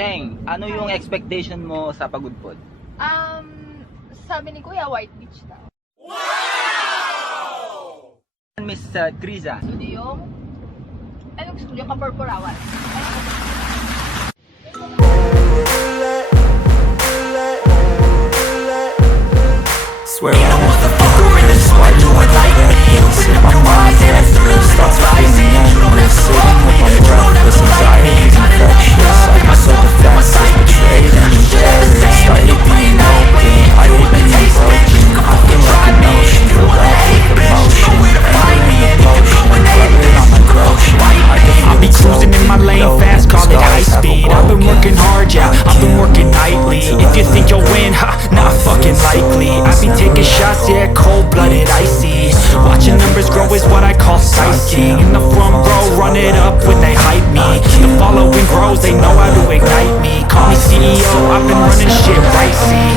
Sheng, ano yung expectation mo sa Pagudpud? Sabi ni Kuya, White Beach daw. Miss Triza. Gusto yung, anong gusto yung kapurpurawan? Swear I'm a motherfucker in this one. Do it like me. Open up your eyes and it's the real starts rising. You don't have to hold me. You don't have to like me. Got enough love in my soul to feel my sight. Betrayed and you should have the same. Started being open. I hate being broken. I feel like an ocean. Filled up with emotion. Know where to find me. And if you go when they bitch, I'm like ocean. I'll be cruising in my lane fast, call it high speed. I've been working hard, yeah, I've been working nightly. If you think you'll win, ha, not fucking likely. I be taking shots, yeah, cold-blooded, icy. Watching numbers grow is what I call sightseeing. In the front row, run it up when they hype me. The following grows, they know how to ignite me. Call me CEO, I've been running shit right, see.